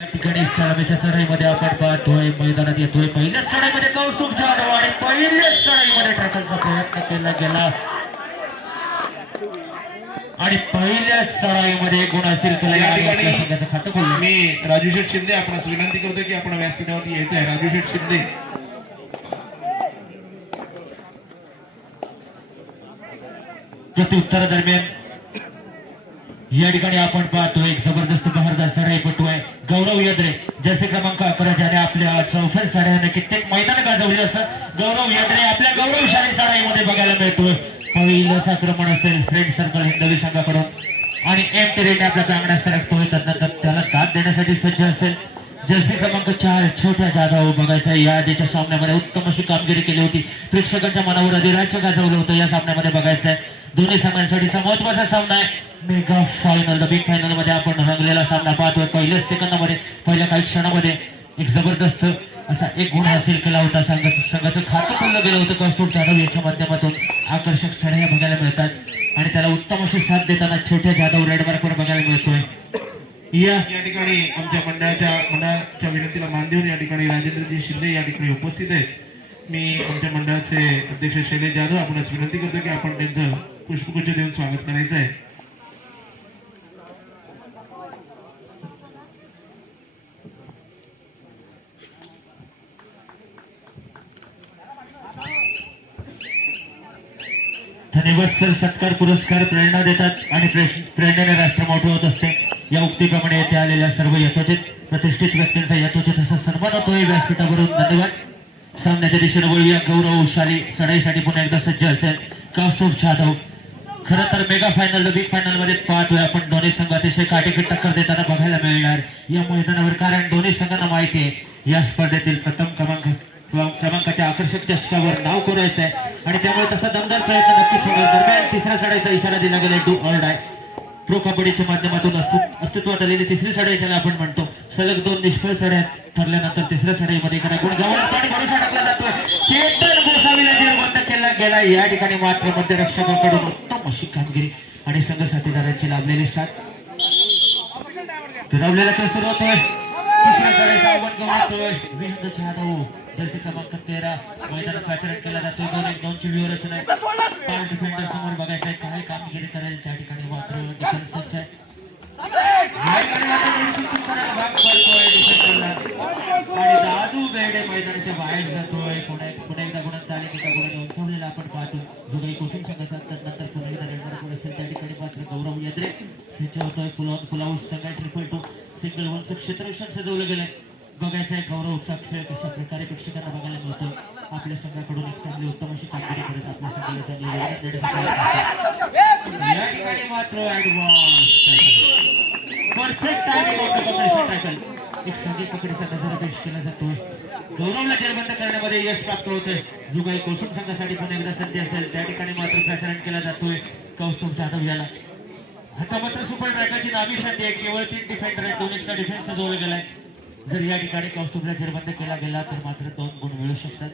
ठिकाणी सलामीच्या चढाईमध्ये आपण पाहतोय मैदानात येतोय. पहिल्याच कौस्तुभ जाधव आणि पहिल्याच चढाईमध्ये टाकायचा प्रयत्न केला गेला. आणि पहिल्याच गुण असेल केला. खातं मी राजू शेठ शिंदे आपणास विनंती करतो की आपण व्यासपीठावरती यायचं आहे. राजू शेठ शिंदे प्रत्युत्तर दरम्यान या ठिकाणी आपण पाहतोय एक जबरदस्त बहारदार चढाईपटू आहे. गौरव यद्रे जर्सी क्रमांक अकरा ज्याने आपल्या चौफेर साड्याने कित्येक मैदान गाजवले असं गौरव यद्रे आपल्या गौरवशाली साड्यामध्ये बघायला मिळतोय. पहिलंच आक्रमण असेल फ्रेंड सर्कल हिंदवी संघाकडून. आणि एम टेरेने आपल्या प्रांगणात सरकतोय. तदनंतर त्याला साथ देण्यासाठी सज्ज असेल. जर्सी क्रमांक चार छोट्या जाधव बघायचा या आधीच्या सामन्यामध्ये उत्तम अशी कामगिरी केली होती. प्रेक्षकांच्या मनावर अधिराज्य गाजवलं होतं. या सामन्यामध्ये बघायचं आहे. दोन्ही संघांसाठीचा महत्त्वाचा सामना आहे. मेगा फायनल द बिग फायनलमध्ये आपण रंगलेला सामना पाहतोय. पहिल्याच सेकंदामध्ये पहिल्या काही क्षणामध्ये एक जबरदस्त असा एक गुण हासिल केला होता. संघाचं संघाचं खातं खुललं गेलं होतं. कस्तूर जाधव याच्या माध्यमातून आकर्षक सड्या बघायला मिळतात. आणि त्याला उत्तम अशी साथ देताना छोट्या जाधव रेडमार्कवर बघायला मिळतोय. या या ठिकाणी आमच्या मंडळाच्या मंडळाच्या विनंतीला मान देऊन या ठिकाणी राजेंद्रजी शिंदे या ठिकाणी उपस्थित आहेत. मी आमच्या मंडळाचे अध्यक्ष शैलेश जाधव आपणास विनंती करतो की आपण त्यांचं पुष्पगुच्छ देऊन स्वागत करायचं आहे. धन्यवाद सर. सत्कार पुरस्कार प्रेरणा देतात आणि प्रेरणेने राष्ट्र मोठे होत असते. या उक्तीप्रमाणे येथे आलेल्या सर्व यथोचित प्रतिष्ठित व्यक्तींचा यथोचित असा सन्मान होतोय व्यासपीठावरून. धन्यवाद. सामन्याच्या दिशेने वळूया. गौरवशाली सडाईसाठी पुन्हा एकदा सज्ज असेल. कौस्तुभ जाधव खरं तर मेगा फायनल बिग फायनलमध्ये पाहतोय आपण. दोन्ही संघ अतिशय काटेकी टक्कर देताना बघायला मिळणार. या मैदानावर कारण दोन्ही संघांना माहिती आहे. या स्पर्धेतील प्रथम क्रमांक क्रमांकाच्या आकर्षक चषकावर नाव कोरायचं आहे आणि त्यामुळे तसा दमदार प्रयत्न नक्कीच होणार दरम्यान तिसऱ्या साड्याचा इशारा दिला गेला डू ऑल डाय प्रो कबड्डीच्या माध्यमातून अस्तित्वात आलेली तिसरी साड्या ज्याला आपण म्हणतो. सलग दोन निष्फळ साड्या ठरल्यानंतर तिसऱ्या साडीमध्ये एखादा गुण पाणी भरोसा टाकला चेतन गोसावीला जेरबंद केला गेला या ठिकाणी मात्र मध्यरक्षकाकडून उत्तम अशी कामगिरी आणि संघ साथीदारांची लाभलेली साथ. फिरवलेला खेळ सुरू होतोय. तिसऱ्या साडीचा आव्हान गमावतोय जाधव जर्सी क्रमांक तेरा. मैदानात केला दोन एक दोनची व्यूहरचना आहे. पार डिफेंडर समोर बघायचं काय कामगिरी करायला त्या ठिकाणी मात्र डिफेन्सच आहे. आणि दादू बेडे मैदानाच्या बाहेर जातोय पुन्हा एकदा गुणांचा आणि एका गुणाने आपण पाहतो जो काही संघाचा नंतर पुन्हा एकदा असेल त्या ठिकाणी मात्र गौरव यात्रे सिंच होतोय ट्रिपल टू सिंगल वनचं क्षेत्ररक्षण सजवलं गेलंय बघायचं आहे गौरवचा खेळ कशा प्रकारे प्रेक्षकांना बघायला मिळतो. आपल्या संघाकडून एक चांगली उत्तम अशी कामगिरी करत आपल्या संघाला त्यांनी या ठिकाणी मात्र परफेक्ट टायमिंग एक संगीत पकडीचा नजर पेश केला जातोय. गौरवला जेरबंद करण्यामध्ये यश प्राप्त होतोय. जो काही कोसुम संघासाठी एकदा संधी असेल. त्या ठिकाणी मात्र प्रसारण केला जातोय. कौस्तुभ जाधव याला. आता मात्र सुपर ट्रॅकरची नावी संधी आहे. केवळ तीन डिफेंडर आहेत. दोन एक्स्ट्रा डिफेन्स सजवला गेलाय. जर या ठिकाणी कौस्तुभला जेरबंद केला गेला तर मात्र दोन गुण मिळू शकतात.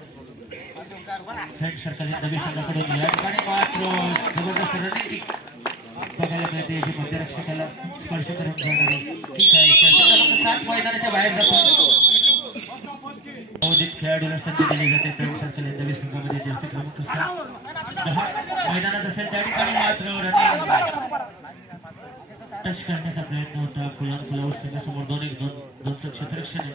फ्रेंड सर्कल या संघाकडून या ठिकाणी मात्र जबरदस्त रणनीती बघायला मिळते. जे मध्यरक्षकाला स्पर्श करून जाणारी ठीक आहे. सात मैदानाच्या बाहेर जातो. नवोदित खेळाडूला संधी दिली जाते. फ्रेंड संघामध्ये मैदानात असेल त्या ठिकाणी मात्र टच करण्याचा प्रयत्न होता. फुलान संघासमोर दोन एक दोन दोनचं क्षेत्ररक्षण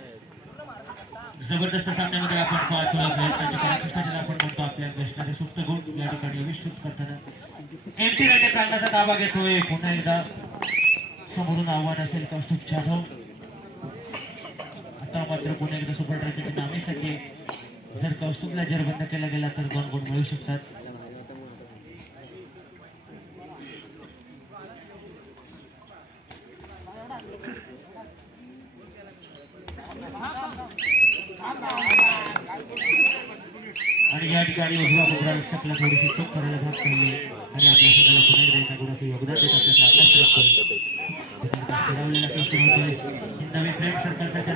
जबरदस्त सामन्यामध्ये आपण पाहतो प्रयत्नाच्या आपण म्हणतो आपल्या प्रश्नाचे सुप्त गुण या ठिकाणी विस्तृत करताना. एमटी राजे करण्याचा दावा घेतोय. पुन्हा एकदा समोरून आव्हान असेल कौस्तुभ जाधव. आता मात्र पुन्हा एकदा सुपर ट्रॅकची नामेसाठी जर कौस्तुभला जर बंद केला गेला तर दोन गुण मिळू शकतात आणि या ठिकाणी उजवा मुद्रा रक्षकला थोडीशी चूक करायला आणि आपल्या पुन्हा एकदा एका गुणाचं योगदान देत होतोय प्रेम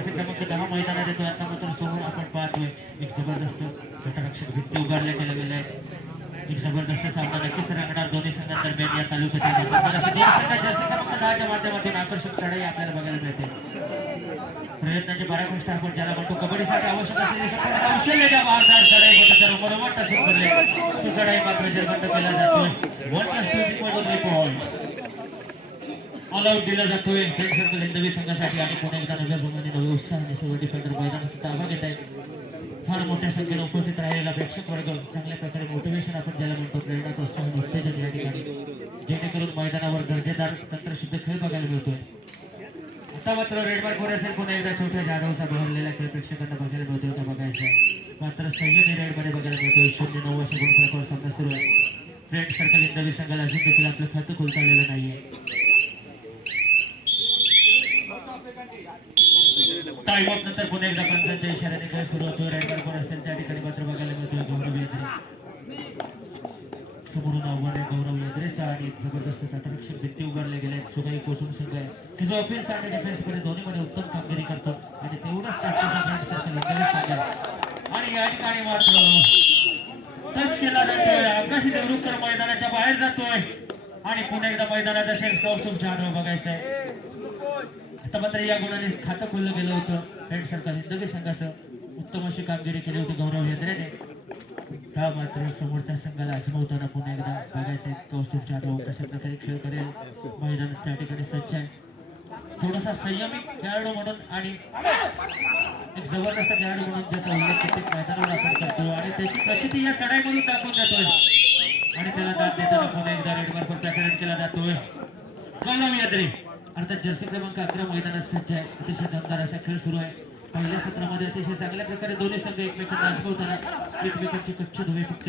क्रमांक दहा मैदानात येतोय आता मात्र समोर आपण पाहतोय एक जबरदस्त गटरक्षक भित्ती उगारल्या गेला गेलाय एक जबरदस्त सामना नक्कीच रंगणार दोन्ही संघांदरम्यान या तालुक्यातील संघाच्या क्रमांक दहाच्या माध्यमातून आकर्षक चढाई आपल्याला बघायला मिळते. प्रयत्नाची पराकाष्ठा ज्याला म्हणतो कबड्डीसाठी आवश्यक असलेली संपूर्ण कौशल्य भारदार चढाई होतं तर मनोमट सुरू करले तो चढाई मात्र जरबंद केला जातोय one plus two equal three point all out दिला जातोय फ्रेंड सर्कल हिंदवी संघासाठी आणि पुणे एकदा संघाने नवे उत्साहाने सर्व डिफेंडर मैदानात ताबा घेत आहेत फार मोठ्या संख्येने उपस्थित राहिलेला प्रेक्षक वर्ग चांगल्या प्रकारे मोटिवेशन आपण ज्याला म्हणतो प्रेरणा प्रोत्साहन उत्तेजन या ठिकाणी. जेणेकरून मैदानावर दर्जेदार तंत्रशुद्ध खेळ बघायला मिळतोय. आता मात्र रेडमार्क कोर असेल? पुन्हा एकदा छोट्या जाधवचा बहरलेला खेळ प्रेक्षकांना बघायला मिळतो होता बघायचा मात्र संयमी रेडमध्ये बघायला मिळतो शून्य नऊ वर्ष गुण फरकावर सामना सुरू आहे. फ्रेंड सर्कल हिंदवी संघाला अजून देखील आपलं खातं खोलता आलेलं नाहीये. टाईम ऑफ नंतर पुन्हा एकदा पंचांच्या इशाऱ्याने खेळ सुरू होतो रेडमार्क कोर असेल? त्या ठिकाणी मात्र बघायला मिळतोय गौरव यात्रे समोरून आव्हान आहे गौरव यद्रेचा आणि जबरदस्त तटरक्षक भिंती उभारले गेले. सुगाई कोचून संघ आहे की जो ऑफेन्स आणि डिफेन्सकडे दोन्हीमध्ये उत्तम कामगिरी करतो. आणि तेवढाच ताकदीचा फ्रेंड सर्कल इंग्लिश आणि या ठिकाणी मात्र टच केला जातोय. आकाशी देवरुकर मैदानाच्या बाहेर जातोय. आणि पुन्हा एकदा मैदानात असेल कौस्तुभ जाधव बघायचा आहे आता मात्र या गुणाने खातं खुललं गेलं होतं. फ्रेंड सर्कल हिंदवी संघाचं उत्तम अशी कामगिरी केली होती गौरव यद्रेने हा मात्र समोरच्या संघाला अजमवताना पुन्हा एकदा बघायचं आहे. कौस्तुभ जाधव कशा प्रकारे खेळ करेल. मैदान त्या ठिकाणी सज्ज आहे. थोडासा संयमी खेळाडू म्हणून आणि एक जबरदस्त खेळाडू म्हणून ज्याचा उल्लेख मैदानावर आपण करतो. आणि त्याची प्रचिती या चढाईमधून दाखवून जातोय. आणि त्याला दाद देताना पुन्हा एकदा रेडवर पण प्रकरण केला जातोय. कौलम यात्रे. अर्थात जर्सी क्रमांक अकरा मैदानात सज्ज आहे. अतिशय दमदार असा खेळ सुरू आहे. पहिल्या सत्रामध्ये अतिशय चांगल्या प्रकारे दोन्ही संघ एकमेकांना आजमावताना एकमेकांची कच्छ धुवे फक्त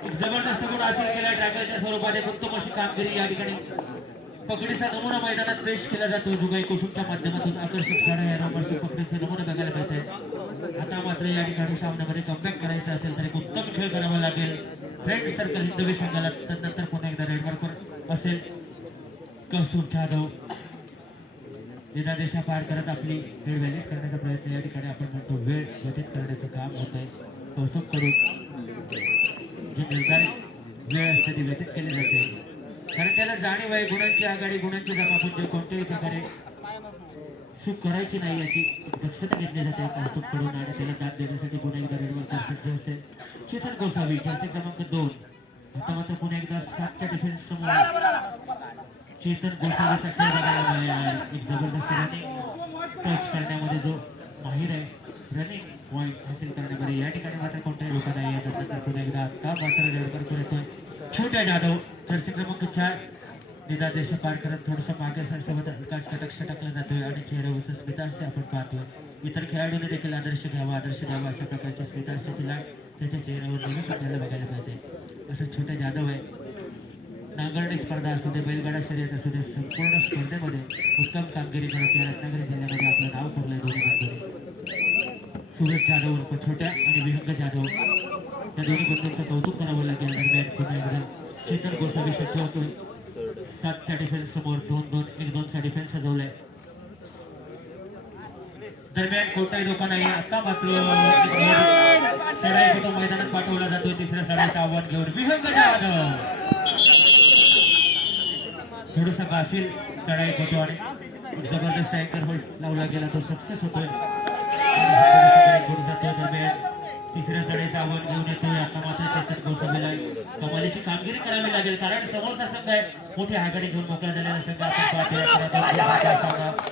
एक जबरदस्त गुण हासिल केला टॅकलच्या स्वरूपात उत्तम अशी कामगिरी या ठिकाणी पकडीचा नमुना मैदानात पेश केला जातो जुगाई कुसुमच्या माध्यमातून आकर्षक साड्या या रोमर्स पकडीचे नमुने बघायला मिळत आता मात्र या ठिकाणी सामन्यामध्ये कमबॅक करायचं असेल तर एक उत्तम खेळ करावा लागेल फ्रेंड सर्कल हिंदवी संघाला त्यानंतर पुन्हा एकदा रेडमार्कवर असेल. कौस्तुभ जाधव दिनादेशा पार करत आपली वेळ व्हॅलिड करण्याचा प्रयत्न या ठिकाणी आपण म्हणतो वेळ व्यतीत करण्याचं काम होत आहे. कौतुक करून जी निर्धारित वेळ असते ती व्यतीत केली जाते. कारण त्याला जाणीव आहे गुणांची आघाडी गुणांची जमापुंज कोणत्याही प्रकारे चूक करायची नाही याची दक्षता घेतली जाते. कौतुक करून आणि त्याला दाद देण्यासाठी गुन्हेगारीवर एकदा रेडवर असेल चेतन गोसावी जर्सी क्रमांक दोन. आता मात्र पुन्हा एकदा सातच्या डिफेन्स समोर. चेतन गोसावीचा खेळ बघायला मिळाला. आहे. एक जबरदस्त रनिंग टच करण्यामध्ये जो माहीर आहे. रनिंग पॉईंट हासिल करण्यामध्ये या ठिकाणी मात्र धोका नाही. आहे त्यानंतर पुन्हा एकदा आता मात्र रेडकर करतोय छोट्या जाधव जर्सी क्रमांक चार. निदा देश पार करत थोडंसं मागे सरसोबत एकाच कटक टाकलं जातोय आणि चेहऱ्यावरचं स्मिताशी आपण पाहतोय. इतर खेळाडूंनी देखील आदर्श घ्यावा आदर्श घ्यावा अशा प्रकारच्या स्मितास्याची लाट त्याच्या चेहऱ्यावर नेहमीच आपल्याला बघायला मिळते. असं छोटे जाधव आहे. नांगरणी स्पर्धा असू दे बैलगाडा शर्यत असू दे संपूर्ण स्पर्धेमध्ये उत्तम कामगिरी करत या रत्नागिरी जिल्ह्यामध्ये आपलं नाव कोरलंय दोन्ही बंधूंनी सुरज जाधव उर्फ छोट्या आणि विहंग जाधव. या दोन्ही बंधूंचं कौतुक करावं लागेल. दरम्यान पुन्हा चेतन गोसावी सज्ज होतोय. सातच्या डिफेन्स समोर दोन दोन एक दोनचा डिफेन्स सजवलाय. दरम्यान कोणताही धोका नाही. आता मात्र चढाई तो मैदानात पाठवला जातो तिसऱ्या साड्याचं आव्हान घेऊन विहंग जाधव. थोडंसं गाफील चढाई होतो आणि जबरदस्त अँकर होल्ड लावला गेला तो सक्सेस होतोय. दरम्यान. तिसऱ्या चढाईचं आव्हान घेऊन येतोय. आता मात्र चेतन गोसावीला कमालीची कामगिरी करावी लागेल कारण समोरचा संघ आहे. मोठी आघाडी घेऊन मोकळा झालेला संघ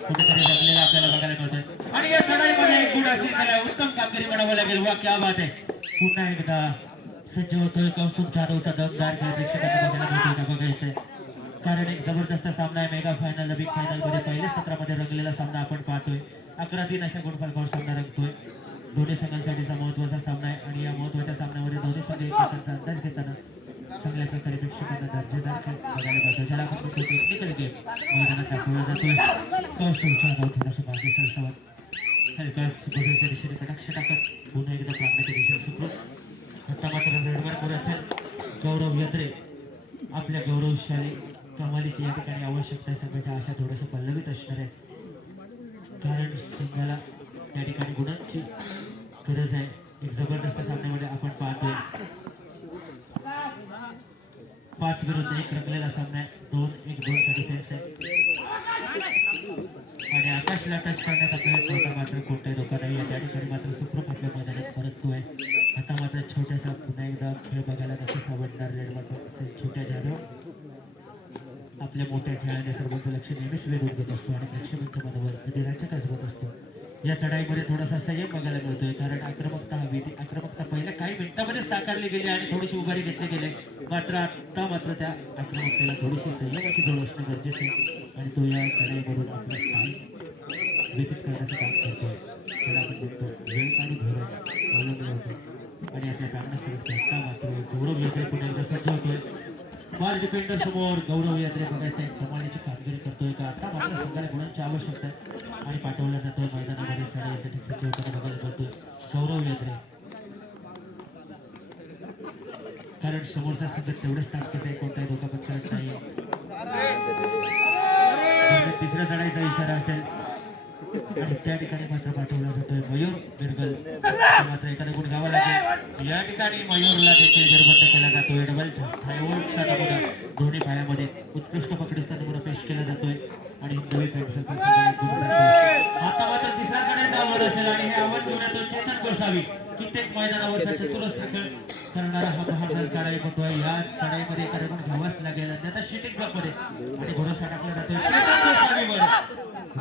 कुठेतरी रंगलेला आपल्याला बघायला मिळतोय. आणि या चढाईमध्ये एक गुण असेल त्याला उत्तम कामगिरी म्हणावं लागेल. वा क्या बात आहे. पुन्हा एकदा सज्ज होतोय कौस्तुभ जाधवचा दमदार खेळ प्रेक्षकांना बघायला मिळतोय का बघायचंय. कारण एक जबरदस्त सामना आहे मेगा फायनल बिग फायनलमध्ये पहिल्या सत्रामध्ये रंगलेला सामना आपण पाहतोय. अकरा तीन अशा गुणफलकावर सामना रंगतोय. दोन्ही संघांसाठीचा महत्त्वाचा सामना आहे आणि या महत्त्वाच्या सामन्यामध्ये दोन्ही संघ एकमेकांचा अंदाज घेताना चांगल्या प्रकारे प्रेक्षकांना दर्जेदार खेळ बघायला मिळतो ज्याला आपण टेक्निकल गेम मैदानात दाखवला जातोय. कौस्तुभ जाधव थोडंसं मागे सरसावत. हलकास बदलच्या दिशेने कटाक्ष टाकत पुन्हा एकदा प्रांताच्या दिशेने सुखरूप आता मात्र रेडमार्कवर असेल. गौरव यत्रे. आपल्या गौरवशाली कमालीची या ठिकाणी आवश्यकता आहे. संघाच्या आशा थोडंसं पल्लवीत असणार आहे. कारण संघाला त्या ठिकाणी गुणांची गरज आहे. एक जबरदस्त सामन्यामध्ये आपण पाहतोय. पाच विरुद्ध एक रंगलेला सामना दोन एक दोन चा आहे. आणि आकाशला टच करण्याचा प्रयत्न होता मात्र कोणत्याही धोका नाही त्या ठिकाणी मात्र सुखरूप आपल्या मैदानात आहे आता मात्र छोट्याचा पुन्हा एकदा खेळ बघायला नक्कीच आवडणार रेड मात्र छोट्या जाधव आपल्या मोठ्या खेळाने सर्वांचं लक्ष नेहमीच वेधून घेत असतो आणि प्रेक्षकांच्या मनावर धीराच्या कसबत असतो. या चढाईमध्ये थोडासा संयम बघायला मिळतोय कारण आक्रमकता हवी ती आक्रमकता पहिल्या काही मिनिटांमध्ये साकारली गेली आणि थोडीशी उभारी घेतली गेली. मात्र आता मात्र त्या आक्रमकतेला थोडीशी संयमाची जोड असणं गरजेचं आहे. आणि तो या चढाईमधून आपलं स्थान व्यतीत करण्याचं काम करतोय. त्याला आपण म्हणतो वेळ आणि धोरण अवलंबून होतो. आणि आपल्या काढण्यास मात्र गौरव यात्रे पुन्हा एकदा सज्ज होतोय. बाल डिफेंडर समोर गौरव यात्रे बघायचं. बघायचे कमालीची कामगिरी करतोय का? आता मात्र संघाला गुणांची आवश्यकता आहे. आणि पाठवला जातोय मैदानामध्ये यासाठी सज्ज होताना बघायला मिळतोय. गौरव यात्रे. कारण समोरचा संघ तेवढंच ताकद आहे कोणताही धोका पत्करत नाही म्हणजे तिसऱ्या चढाईचा इशारा असेल. आणि त्या ठिकाणी मात्र पाठवला जातोय मयूर बिरगल मात्र एखादा गुण गावा लागेल या ठिकाणी मयूरला देखील निर्बंध केला जातोय. डबल थायवॉइडचा नमुना. दोन्ही पायामध्ये उत्कृष्ट पकडीचा नमुना पेश केला जातोय. आणि नवी आता मात्र असेल आणि हे चेतन गोसावी कित्येक मैदानावरचा खेळ करणारा हा चढाई होतोय. या चढाईमध्ये एखादा घ्यावाच लागेल आता शिटिंग ब्लॉकमध्ये आणि भरोसा टाकला चेतन गोसावीवर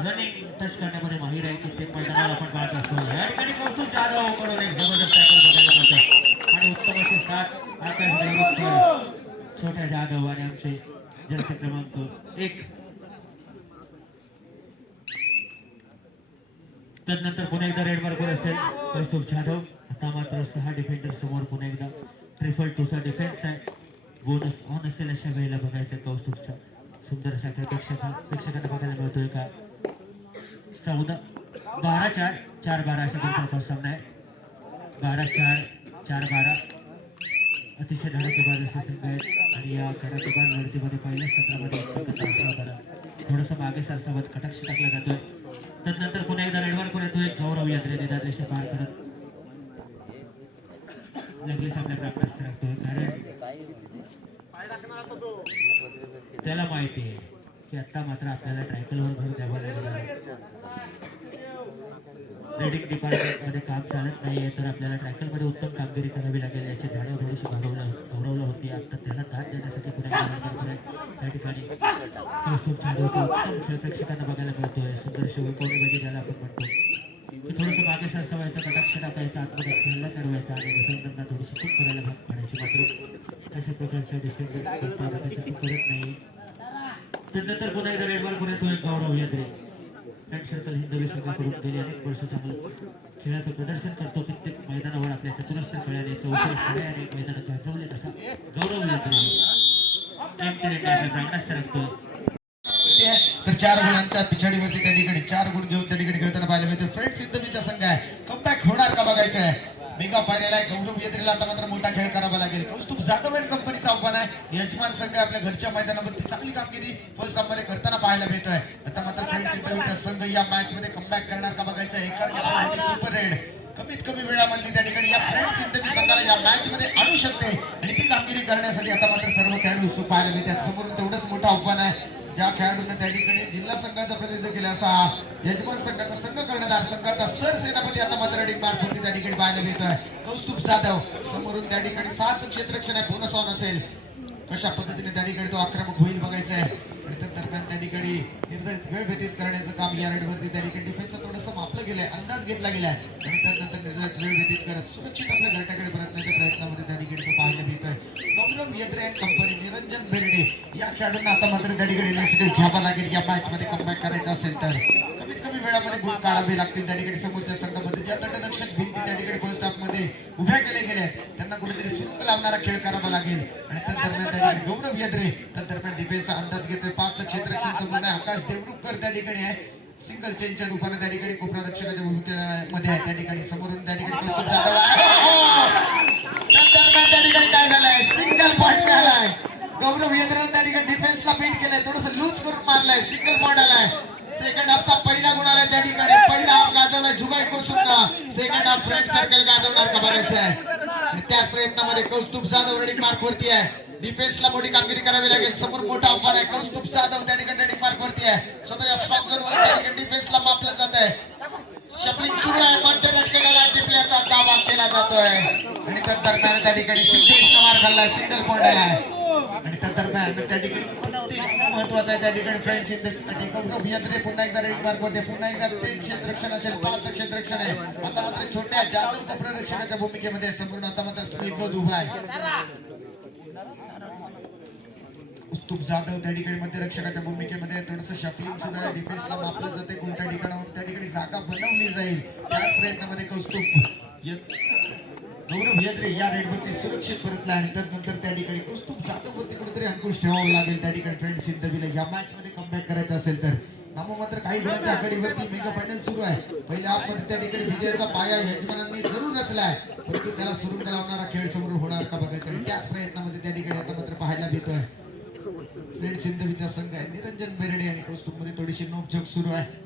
रनिंग टच करण्यामध्ये माहीर आहे. कित्येक मैदानावर आपण पाहत असतो. या ठिकाणी कौतुक जाधवकडून एक जबरदस्त बघायला मिळते आणि उत्तम असे सात आकाश छोट्या जाधव आणि आमचे जर्सी क्रमांक एक त्यानंतर पुन्हा एकदा रेड मार्कवर असेल. कौस्तुभ जाधव, आता मात्र सहा डिफेंडर समोर पुन्हा एकदा. ट्रिपल टूचा डिफेन्स आहे. बोनस ऑन असेल अशा वेळेला बघायचं कौस्तुभचा. सुंदर असा खेळ प्रेक्षक प्रेक्षकांना बघायला मिळतोय का? चौदा, बारा, चार. चार, बारा अशा गुणफलकावर सामना आहे बारा, चार चार, बारा. अतिशय धडाकेबाज असे संघ आहेत. आणि या धडाकेबाज लढतीमध्ये पहिल्याच सत्रामध्ये थोडंसं मागे सरसावत कटाक्ष टाकला जातोय. त्यानंतर पुन्हा एकदा रेडवर पण एक गौरव यात्रेने दादेश पार करत. लगेच आपल्या प्रॅक्टिस राखतोय कारण त्याला माहिती आहे. की आता मात्र आपल्याला ट्रायकलवर भर द्यावा लागेल रेडिंग डिपार्टमेंटमध्ये काम चालत नाहीये तर आपल्याला ट्रॅकलमध्ये उत्तम कामगिरी करावी लागेल याची जाणीव थोडीशी भागवलं गौरवलं होती. आता त्याला दाद देण्यासाठी पुढे त्या ठिकाणी उत्तम प्रेक्षकांना बघायला मिळतोय. सुंदर शिवकोणी मध्ये ज्याला आपण म्हणतो. थोडंसं मागे सरसवायचं कटाक्ष टाकायचं आतमध्ये खेळला चढवायचा आणि दुसऱ्यांना थोडीशी चूक करायला भाग पाडायची मात्र अशा प्रकारच्या डिफेंडर त्यानंतर पुन्हा एकदा रेडबॉल पुण्यात तो एक गौरव यात्रे. फ्रेंड सर्कल गेली अनेक वर्ष चांगलं खेळाचं प्रदर्शन करतो. कित्येक मैदानावर आपल्या चतुरस्र खेळाने चौथ्या मैदानात तसा गौरव ते तर चार गुणांच्या पिछाडीवरती त्या ठिकाणी चार गुण घेऊन त्या ठिकाणी खेळताना पाहायला मिळते. फ्रेंड सिद्धमीचा संघ आहे. कमबॅक होणार का बघायचं आहे मेगा फायनल आहे गौरव येत्रेला आता मात्र मोठा खेळ करावा लागेल. कौस्तुभ जाधव अँड कंपनीचं आव्हान आहे यजमान संघ आपल्या घरच्या मैदानावरती चांगली कामगिरी फर्स्टमध्ये करताना पाहायला मिळतोय. आता मात्र फ्रेंड संघ या मॅच मध्ये कमबॅक करणार का बघायचं एका सुपर रेड कमीत कमी वेळामधली त्या ठिकाणी. या फ्रेंड सिद्धमी संघाला या मॅच मध्ये आणू शकते. आणि ती कामगिरी करण्यासाठी आता मात्र सर्व खेळाडू उत्सुक पाहायला मिळतात. समोरून तेवढंच मोठं आव्हान आहे. ज्या खेळाडूंना त्या ठिकाणी जिल्हा संघाचा प्रतिनिधित्व केला असा यजमान संघाचा संघ कर्णधार संघाचा सर सेनापती आता मात्र रेडिंग मार्फत त्या ठिकाणी पाहायला मिळतोय. कौस्तुभ जाधव समोरून त्या ठिकाणी सात क्षेत्रक्षण आहे बोनस ऑन असेल. कशा पद्धतीने त्या ठिकाणी तो आक्रमक होईल बघायचं आहे दरम्यान त्या ठिकाणी निर्धारित वेळ व्यतीत करण्याचं काम या रेडवरती त्या ठिकाणी थोडंसं मापलं गेलंय अंदाज घेतला गेलाय. आणि त्यानंतर निर्धारित वेळ व्यतीत करत सुरक्षित आपल्या घरट्याकडे परतण्याच्या प्रयत्नामध्ये त्या ठिकाणी तो पाहायला मिळतोय. गौरव येत्रे कंपनी रंजन बेर्डे या खेळाडूंना आता मात्र त्या ठिकाणी इनिशिएटिव्ह घ्यावा लागेल. या मॅच मध्ये कमबॅक करायचं असेल तर. कमीत कमी वेळामध्ये गुण काढावे लागतील त्या ठिकाणी समोरच्या संघामध्ये. ज्या तटरक्षक भिंती त्या ठिकाणी फर्स्ट हाफमध्ये उभ्या केल्या गेल्या त्यांना कुठेतरी सुरुंग लावणारा खेळ करावा लागेल. आणि त्या त्या ठिकाणी गौरव यद्रे त्या दरम्यान डिफेन्सचा अंदाज घेतोय. पाच क्षेत्ररक्षण समोर आकाश देवरुखकर त्या ठिकाणी आहे. सिंगल चेनच्या रूपाने त्या ठिकाणी कोपरा रक्षकाच्या भूमिकेमध्ये आहे. त्या ठिकाणी समोरून त्या ठिकाणी कौस्तुभ जाधव आहे. हो! त्या ठिकाणी काय झालंय? सिंगल पॉईंट मिळालाय. गौरव येंद्रने त्या ठिकाणी डिफेन्सला बीट केलंय. थोडस लूज करून मारलाय. सिंगल पॉईंट आलाय. सेकंड हाफचा पहिला गुण आलाय त्या ठिकाणी. पहिला हाफ गाजवलाय जुगाई कौस्तुभनं सेकंड हाफ फ्रंट सर्कल गाजवणार का बघायचं आहे. त्याच प्रयत्नामध्ये कौस्तुभ जाधव रेडी मार्क वरती आहे. डिफेन्सला मोठी कामगिरी करावी लागेल. समोर मोठा आव्हान आहे. कौस्तुभ जाधव त्या ठिकाणी मार्क वरती आहे. स्वतःच्या स्ट्रॉंग झोन त्या ठिकाणी डिफेन्सला मापलं जात आहे. शपलिंग सुरू आहे. मध्य रक्षकाला टिपल्याचा दावा केला जातोय. आणि तर दरम्यान त्या ठिकाणी सिद्धेश मार खाल्लाय. सिंगल पॉइंट आहे आणि त्या दरम्यान त्या ठिकाणी महत्वाचं आहे त्या ठिकाणी फ्रेंड्स अभियंत्रे पुन्हा एकदा रेड मार्क वरती पुन्हा एकदा तीन क्षेत्ररक्षण असेल पाच क्षेत्ररक्षण आहे. आता मात्र छोट्या जादू कपडरक्षणाच्या भूमिकेमध्ये संपूर्ण आता मात्र स्मित गोद उभा आहे. स्तूप जाधव त्या ठिकाणी मध्यरक्षकाच्या भूमिकेमध्ये थोडस शफलिंग सुद्धा डिफेन्सला मापलं जाते कोणत्या ठिकाणावर त्या ठिकाणी जागा बनवली जाईल त्याच प्रयत्नामध्ये कौस्तुभ. गौरव यद्रे या रेडवरती सुरक्षित परतला आणि त्यानंतर त्या ठिकाणी कौस्तुभ जाधव वरती कुठेतरी अंकुश ठेवावा लागेल. त्या ठिकाणी फ्रेंड सिद्धवीला या मॅच मध्ये कमबॅक करायचं असेल तर. नाममात्र काही गुणांच्या आघाडीवरती मेगा फायनल सुरू आहे. पहिल्या आपण त्या ठिकाणी विजयाचा पाया यजमानांनी जरूर रचलाय. परंतु त्याला सुरू लावणारा खेळ समोर होणार का बघायचं आणि त्याच प्रयत्नामध्ये त्या ठिकाणी आता मात्र पाहायला मिळतोय. फ्रेंड सिंधवीचा संघ आहे. निरंजन बेर्डे आणि कौस्तुभमध्ये थोडीशी नोकझोक सुरू आहे.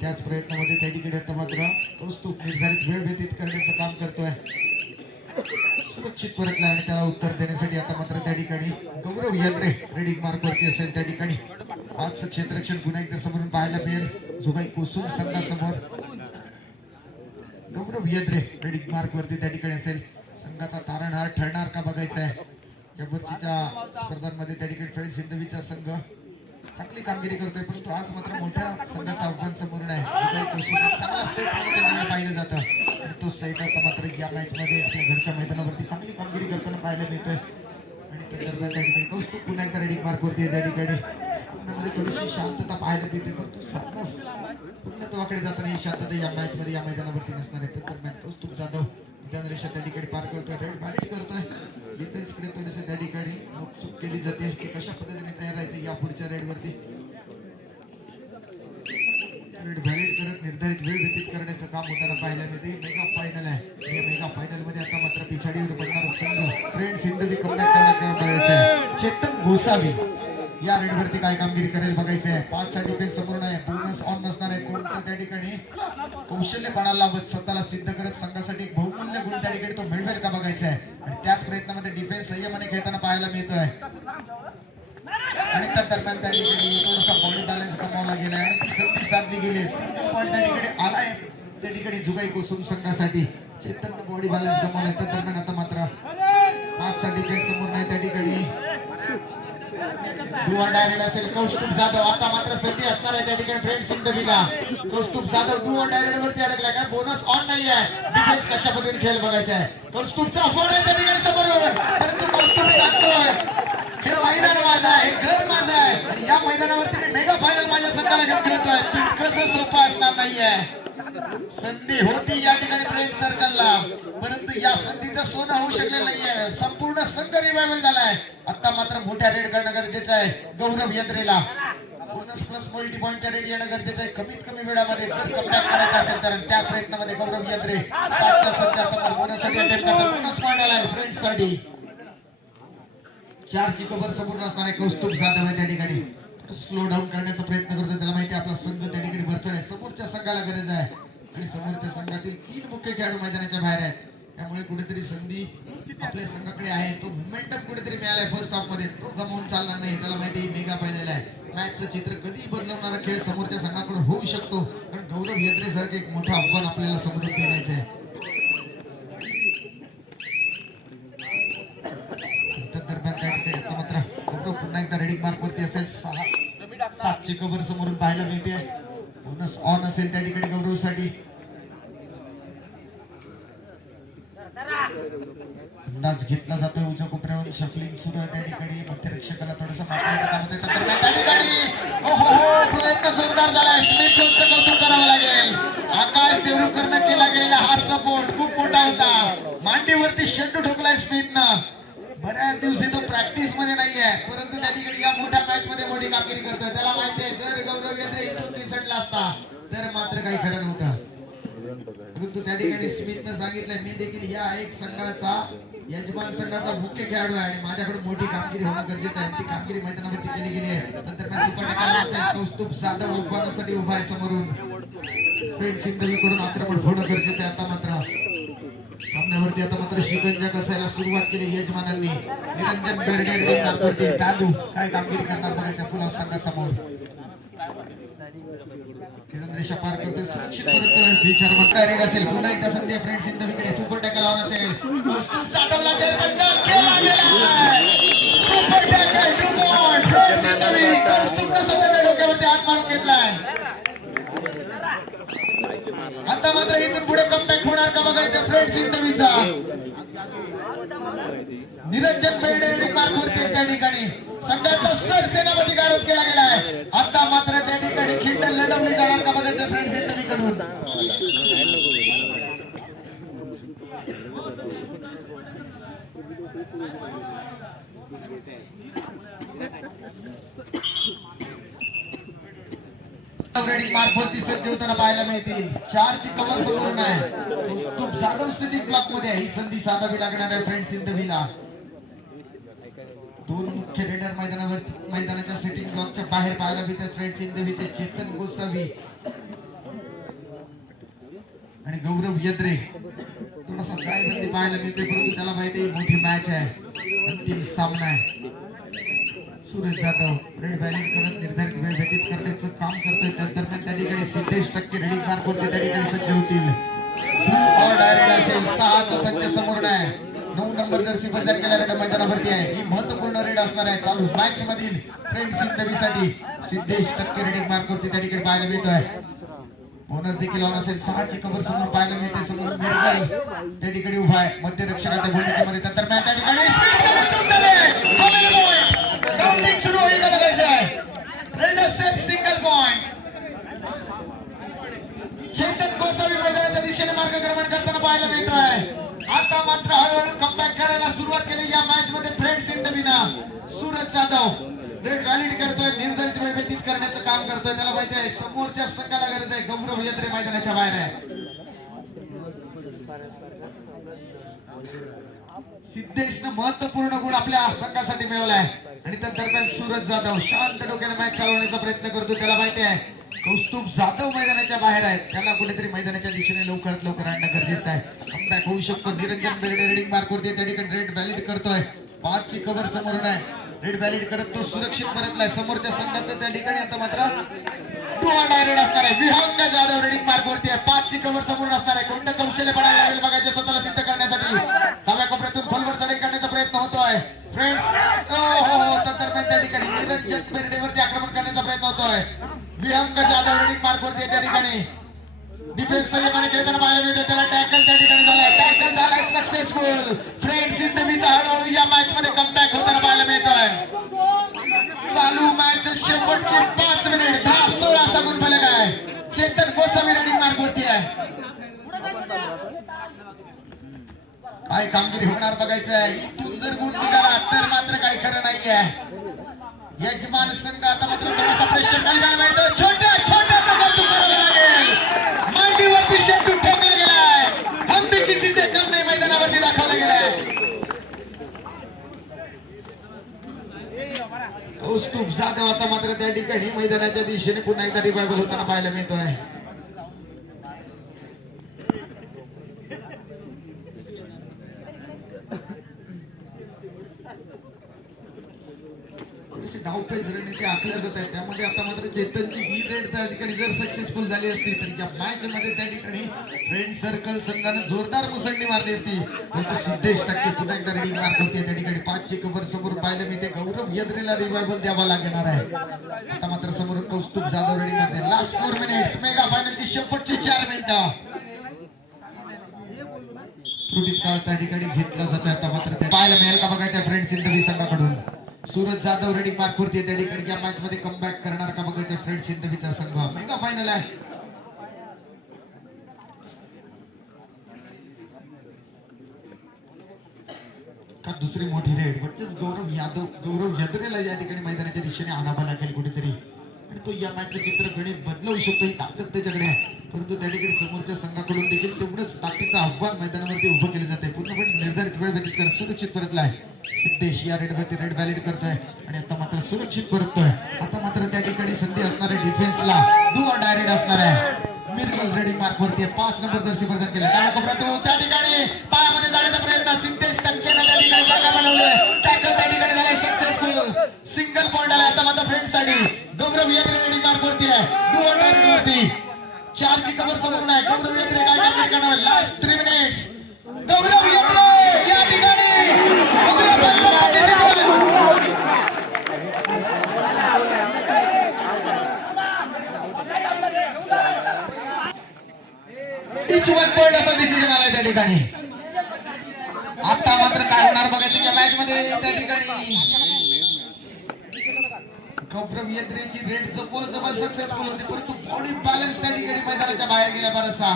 त्याच प्रयत्नामध्ये त्या ठिकाणी आता मात्र कौस्तुभ निर्धारित वेळ व्यतीत करण्याचं काम करतोय. सुरक्षित परतला आणि त्याला उत्तर देण्यासाठी आता मात्र त्या ठिकाणी गौरव यात्रे रेडिंग मार्क वरती असेल त्या ठिकाणी. पाच क्षेत्ररक्षण पुन्हा एकदा समोरून पाहायला मिळेल. जुबाई कुसुम संघासमोर. गौरव यात्रे रेडिंग मार्क वरती त्या ठिकाणी असेल. संघाचा तारणहार ठरणार का बघायचा आहे या वर्षीच्या स्पर्धांमध्ये त्या ठिकाणी फ्रेंड सिंधवीचा संघ चांगली कामगिरी करतोय परंतु आज मात्र मोठ्या संघाचं आव्हान समोर आहे चांगला सेट पाहिलं जातं. आणि तो सेट आता मात्र या मॅच मध्ये आपल्या घरच्या मैदानावरती चांगली कामगिरी करताना पाहायला मिळतोय. आणि त्या दरम्यान त्या ठिकाणी कौस्तुभ पुन्हा एकदा रेडिंग मार्क होते त्या ठिकाणी. सामन्यामध्ये थोडीशी शांतता पाहायला मिळते परंतु सामना पूर्णत्वाकडे जाताना ही शांतता या मॅच मध्ये या मैदानावरती नसणार आहे. त्या दरम्यान कौस्तुभ जाधव मैदान त्या ठिकाणी पार करतोय भारी करतोय. डिफेन्सकडे त्या ठिकाणी चूक केली जाते. की कशा पद्धतीने तयार राहायचं या पुढच्या रेडवरती रेड व्हॅलिड करत निर्धारित वेळ व्यतीत करण्याचं काम होताना पाहायला मिळते मेगा फायनल आहे. या मेगा फायनलमध्ये आता मात्र पिछाडीवर पडणारा संघ फ्रेंड सिंधवी कमबॅक करण्यात आहे चेतन गोसावी या रेडवरती काय कामगिरी करेल बघायचं आहे पाचचा डिफेन्स समोर आहे. बोनस ऑन नसणार आहे कोणतं त्या ठिकाणी? कौशल्यपणा लावत स्वतःला सिद्ध करत संघासाठी एक बहुमूल्य गुण त्या ठिकाणी तो मिळवेल का बघायचा आहे आणि त्याच प्रयत्नामध्ये डिफेन्स संयमाने खेळताना पाहायला मिळतोय. आणि त्या दरम्यान त्या ठिकाणी थोडासा बॉडी बॅलन्स कमावला गेला आणि ती संधी साधली गेली. सिंगल पॉईंट त्या ठिकाणी आलाय. त्या ठिकाणी जुगाई कुसुम संघासाठी. चेतन बॉडी बॅलन्स कमावलाय. त्या दरम्यान आता मात्र पाचचा डिफेन्स समोर नाही त्या ठिकाणी. डुआ डायरेक्ट असेल कौस्तुभ जाधव. आता मात्र संधी असणार आहे त्या ठिकाणी फ्रेंड सिंधवीला कौस्तुभ जाधव डुआ डायरेक्ट वरती अडकलाय काय बोनस ऑन नाही आहे. डिफेन्स कशा पद्धतीने खेळ बघायचा आहे? कौस्तुभचा फोन आहे त्या ठिकाणी समोर परंतु कौस्तुभ सांगतोय. हे मैदान माझा आहे घर माझं आहे. आणि या मैदानावरती मेगा फायनल माझ्या संघाला घेऊन खेळतोय. तितकंसं सोपं असणार नाहीये. संधी होती या ठिकाणी फ्रेंड सर्कलला परंतु या संधीचं सोनं होऊ शकलेलं नाहीये. संपूर्ण संघ रिवायवल झालाय. आता मात्र मोठ्या रेड करणं गरजेचं आहे. गौरव यंत्रेला. बोनस प्लस मल्टी पॉईंटच्या रेड येणं गरजेचं आहे. कमीत कमी वेळामध्ये जर कमबॅक करायचं असेल तर त्या प्रयत्नामध्ये गौरव यंत्रे सातच्या सध्या समोर बोनससाठी अटेम्प्ट करतात. बोनस पॉईंट आलाय फ्रेंड्ससाठी चार चिकोबर समोर असणार आहे कौस्तुभ जाधव आहे त्या ठिकाणी. स्लो डाऊन करण्याचा प्रयत्न करतोय. त्याला माहिती आपला संघ त्या ठिकाणी भरचड आहे. समोरच्या संघाला गरज आहे. आणि समोरच्या संघातील तीन मुख्य खेळाडू मैदानाच्या बाहेर आहेत. त्यामुळे कुठेतरी संधी आपल्या संघाकडे आहे. तो मोमेंटम कुठेतरी मिळालाय फर्स्ट हाफमध्ये. तो गमावून चालणार नाही. त्याला माहिती आहे मेगा फायनल आहे. मॅचचं चित्र कधी बदलवणारा खेळ समोरच्या संघाकडून होऊ शकतो. कारण गौरव यात्रेसारखं एक मोठं आव्हान आपल्याला समोर पेलायचं आहे त्या दरम्यान त्या ठिकाणी आता मात्र फोटो पुन्हा एकदा रेडिंग मार्क वरती असेल सहा ची कबर समोरून पाहायला मिळते. बोनस ऑन असेल त्या ठिकाणी गौरवसाठी. अंदाज घेतला जातोय उजव्या कोपऱ्यावरून शफलिंग सुरू आहे त्या ठिकाणी. मध्यरक्षकाला थोडस मारण्याचं काम होतं त्या त्या ठिकाणी. हो हो प्रयत्न जोरदार झालाय स्मिथ जोनचं कौतुक करावं लागेल. आकाश देवरुकरनं केला गेलेला हा सपोर्ट खूप मोठा होता. मांडीवरती शेंडू ठोकलाय स्मिथनं बऱ्याच दिवशी तो प्रॅक्टिसमध्ये नाहीये. परंतु त्या ठिकाणी या मोठ्या मॅच मध्ये मोठी कामगिरी करतोय. त्याला माहिती आहे जर गौरव यंत्रे इथून निसटला असता तर मात्र काही खरं नव्हतं. परंतु त्या ठिकाणी स्मिथनं सांगितलंय मी देखील या एक संघाचा यजमान संघाचा मुख्य खेळाडू आहे आणि माझ्याकडे मोठी कामगिरी होणं गरजेचं आहे. ती कामगिरी मैदानावरती केली गेली आहे. नंतर कौस्तुभ जाधव उभारण्यासाठी उभा आहे समोरून. फ्रेंड आक्रमण होणं गरजेचं आहे आता मात्र. सामना आता मात्र शिकंजा कसायला सुरुवात केली यजमानांनी. निरंजन बेर्डे नागपूरचे दादू. काय कामगिरी करणार बघायच्या पुन्हा संघासमोर. रेषा पार करतोय. सुरक्षित परत विचार मग काय रेड असेल? पुन्हा एकदा संधी फ्रेंड सिंध विकडे सुपर टॅकल ऑन असेल. कौस्तुभ बंद. केला गेला. सुपर टॅकल टू डोक्यावरती हात मारून घेतलाय? आता मात्र इथून पुढे कमबॅक होणार का बघायचं? फ्रेंड्स इंटरव्ह्यूचा. निरंजन बेर्डे मार्गवरती त्या ठिकाणी. संघाचा सर सेनापती आरोप केला गेलाय आता मात्र त्या ठिकाणी खिंड लढवली जाणार का बघायचं फ्रेंड्स इंटरव्ह्यूकडून? रेडी मार्फत सज्ज होताना पाहायला मिळतील. चारची कव्हर समोरून आहे. कौस्तुभ जाधव सिटी ब्लॉकमध्ये आहे. ही संधी साधावी लागणार आहे फ्रेंड्स इन दोन मुख्य रेडर मैदानावर मैदानाच्या सिटिंग ब्लॉकच्या बाहेर पाहायला मिळतात friends in the Chetan Gosavi. आणि गौरव यद्रे. थोडासा जायबंदी पाहायला मिळते परंतु त्याला माहिती मोठी मॅच आहे. अंतिम सामना आहे. सूरज जाधव रेड बॅलिंग करत निर्धारित त्या टक्के रेडी मार्क त्या ठिकाणी सज्ज होतील. डायरेक्ट असेल सहाचा संच समोर आहे नऊ नंबर जर्सी प्रचार केला मैदानावरती आहे. ही महत्त्वपूर्ण रेड असणार आहे. चालू मॅच मधील फ्रेंड सिद्धवीसाठी सिद्धेश टक्के रेडिंग मार्क वरती त्या ठिकाणी पाहायला मिळतोय. बोनस देखील ऑन असेल. सहाची कबर समोर पाहायला मिळते. समोर त्या ठिकाणी उभा आहे. मध्यरक्षकाच्या भूमिकेमध्ये. तर दरम्यान त्या ठिकाणी स्पीड कमी चूक झाली. Double point. Counting सुरू होईल का बघायचं आहे raid safe single point Chetan Gosavi मैदानाच्या दिशेने मार्गक्रमण करताना पाहायला मिळत आहे आता मात्र हळूहळू कमबॅक करायला सुरुवात केली. या मॅच मध्ये friends in Suraj Jadhav raid valid करतोय. निर्धारित वेळ व्यतीत करण्याचं काम करतोय. त्याला माहिती आहे समोरच्या संघाला गरज आहे. गौरव यंत्रे मैदानाच्या बाहेर आहे. सिद्धेशनं महत्त्वपूर्ण गुण आपल्या संघासाठी मिळवलाय. आणि त्या दरम्यान सूरज जाधव शांत डोक्याने मॅच चालवण्याचा प्रयत्न करतो त्याला माहिती आहे कौस्तुभ जाधव मैदानाच्या बाहेर आहेत. त्याला कुठेतरी मैदानाच्या दिशेने लवकरात लवकर आणणं गरजेचं आहे. कमबॅक होऊ शकतो. निरंजन बेर्डे रेडिंग मार्क वरती त्या ठिकाणी रेड व्हॅलिड करतोय. पाचची कव्हर समोरून आहे रेड व्हॅलिड करत तो सुरक्षित परतलाय. समोरच्या संघाचं त्या ठिकाणी आता मात्र टू डायरेक्ट असणार आहे. विहंग जाधव रेडिंग मार्क वरती आहे. पाचची कव्हर समोरून असणार आहे. कोणतं कौशल्य पडायला लागेल बघायचे स्वतःला सिद्ध करण्यासाठी? डाव्या कोपऱ्यातून खोलवर चढाई करण्याचा प्रयत्न होतोय. फ्रेंड्स हो हो. तर दरम्यान त्या ठिकाणी. निरंजन बेर्डेवरती आक्रमण करण्याचा प्रयत्न होतोय. विहंग जाधव रेडिंग मार्क वरती त्या ठिकाणी. डिफेन्स संयमाने खेळताना पाहायला मिळते त्याला टॅकल त्या ठिकाणी झालाय. टॅकल झालाय सक्सेसफुल फ्रेंड्स सिद्धमीचा हळूहळू या मॅच मध्ये कमबॅक होताना पाहायला मिळतोय. चालू मॅच शेवटचे पाच मिनिट दहा सोळा असा गुण फलक आहे. चेतन गोसावी रेडिंग मार्क वरती आहे. काय कामगिरी होणार बघायचं आहे इथून जर गुण निघाला तर मात्र काही खरं नाहीये. यजमान संघ आता मात्र थोडासा प्रेशर घालवायला माहिती छोट्या छोट्या कौतुक करावं लागेल. मांडीवरती शेतू ठेवला गेलाय. हम किसीचे किसी कम नाही मैदानावरती दाखवला गेलाय कौस्तुभ जाधव आता मात्र त्या ठिकाणी मैदानाच्या दिशेने पुन्हा एकदा रिवायवल होताना पाहायला मिळतोय. थोडीशी धावपेच रणनीती आखल्या जात आहे त्यामध्ये आता मात्र चेतनची ही रेड त्या ठिकाणी जर सक्सेसफुल झाली असती तर या मॅच मध्ये त्या ठिकाणी फ्रेंड सर्कल संघानं जोरदार मुसंडी मारली असती. परंतु सिद्धेश टक्के पुन्हा एकदा रेडिंग मार्क होते त्या ठिकाणी? पाचशे कबर समोर पाहिलं मी. ते गौरव यद्रेला रिवायवल द्यावा लागणार आहे. आता मात्र समोर कौस्तुभ जाधव रेडिंग मारते लास्ट फोर मिनिट्स मेगा फायनलची शेवटची चार मिनिटं. त्रुटीत काळ त्या ठिकाणी घेतला जातो आता मात्र पाहायला मिळेल का बघायच्या फ्रेंड्स इंदवी संघाकडून. सूरज जाधव रेडिंग मार्क वरती त्या या मॅच मध्ये कमबॅक करणार का बघायचं फ्रेंड सिंधवीचा संघ. मेगा फायनल आहे. का दुसरी मोठी रेड? म्हणजेच गौरव यादव गौरव यादवेला या ठिकाणी मैदानाच्या दिशेने आणावा लागेल कुठेतरी. तो या मॅचचं चित्र गणित बदलवू शकतो ही ताकद त्याच्याकडे आहे. परंतु त्या ठिकाणी समोरच्या संघाकडून देखील तेवढंच ताकदीचं आव्हान मैदानावरती उभं केलं जाते पूर्णपणे निर्धारित वेळ व्यतीत करत सुरक्षित परतलाय सिद्धेश या रेडवरती रेड व्हॅलिड करतोय. आणि आता मात्र सुरक्षित परततोय. आता मात्र त्या ठिकाणी संधी असणार आहे डिफेन्सला डू डायरेक्ट असणार आहे. मिरकल रेडी मार्क वरती पाच नंबर दर्शी प्रदान केला. डाव्या कोपऱ्यातून त्या ठिकाणी पायामध्ये जाण्याचा प्रयत्न सिद्धेश टक्केनं त्या ठिकाणी जागा बनवले टॅकल त्या ठिकाणी झालाय सक्सेसफुल सिंगल पॉइंट आला आता माझा फ्रेंडसाठी गौरव येत्रे रेडी मार्क वरती आहे. डू अंडर वरती. चारची कवर समोर आहे गौरव येत्रे काय कामगिरी करणार last three minutes Gaurav Yetre या ठिकाणी Gaurav Yetre participant. Each one point असा डिसिजन आलाय त्या ठिकाणी. आता मात्र काय होणार बघायचं या मॅच मध्ये त्या ठिकाणी. गौरव येत्रेची रेड जबल जबल सक्सेसफुल होती परंतु बॉडी बॅलन्स त्या ठिकाणी मैदानाच्या बाहेर गेल्या बराचसा.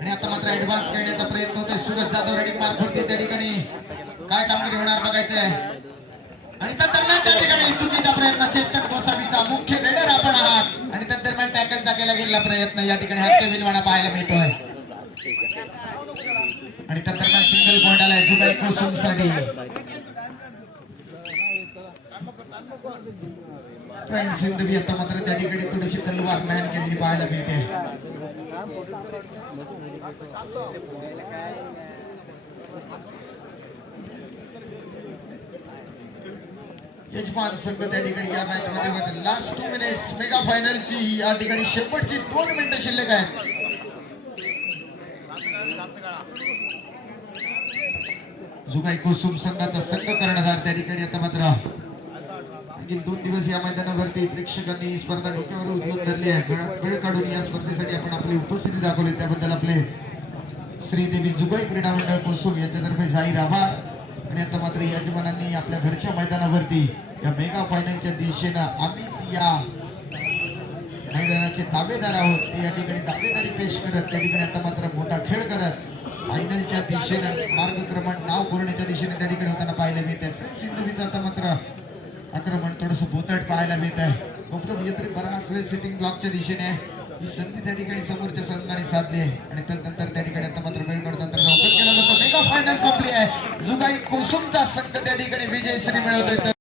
आणि आता मात्र ऍडव्हान्स करण्याचा प्रयत्न होते सूरज जाधव रेडिंग मार्क होती त्या ठिकाणी. काय कामगिरी होणार बघायचंय. आणि त्या दरम्यान त्या ठिकाणी चुकीचा प्रयत्न चेतक गोसावीचा मुख्य रेडर आपण आहात. आणि त्या दरम्यान टॅकलचा केला गेलेला प्रयत्न या ठिकाणी हॅपी विलवाणा पाहायला मिळतोय. आणि त्या दरम्यान सिंगल पॉइंट आलाय जुगाई कोसुमसाठी फ्रेंड सिंधवी आता मात्र त्या ठिकाणी थोडीशी तलवार मॅन केलेली पाहायला मिळते. यजमान संघ त्या ठिकाणी या मॅच मध्ये लास्ट टू मिनिट्स मेगा फायनलची या ठिकाणी शेवटची दोन मिनिटं शिल्लक आहेत. जुगाई कुसुम संघाचा संघ कर्णधार त्या ठिकाणी आता मात्र आणखी दोन दिवस या मैदानावरती प्रेक्षकांनी ही स्पर्धा डोक्यावर उचलून धरली आहे. वेळ- वेळ काढून या स्पर्धेसाठी आपण आपली उपस्थिती दाखवली. त्याबद्दल आपले श्रीदेवी जुगाई क्रीडा मंडळ कुसुम यांच्यातर्फे जाहीर आभार. आणि आता मात्र यजमानांनी आपल्या घरच्या मैदानावरती या मेगा फायनलच्या दिशेनं आम्हीच या मैदानाचे दावेदार आहोत. ते या ठिकाणी दावेदारी पेश करत त्या ठिकाणी आता मात्र मोठा खेळ करत फायनलच्या दिशेनं मार्गक्रमण नाव कोरण्याच्या दिशेने त्या ठिकाणी होताना पाहायला मिळत आहे सिंधुवीचं आता मात्र आक्रमण थोडंसं भोताट पाहायला मिळत आहे कोपरम येतरी बराच वेळ सिटिंग ब्लॉकच्या दिशेने आहे. ही संधी त्या ठिकाणी समोरच्या संघाने साधली आहे. आणि त्यानंतर त्या ठिकाणी आता मात्र वेळ तंत्र केला जातो. मेगा फायनल संपली आहे? जुगाई कुसुमचा संघ त्या ठिकाणी विजयश्री मिळवतोय. तर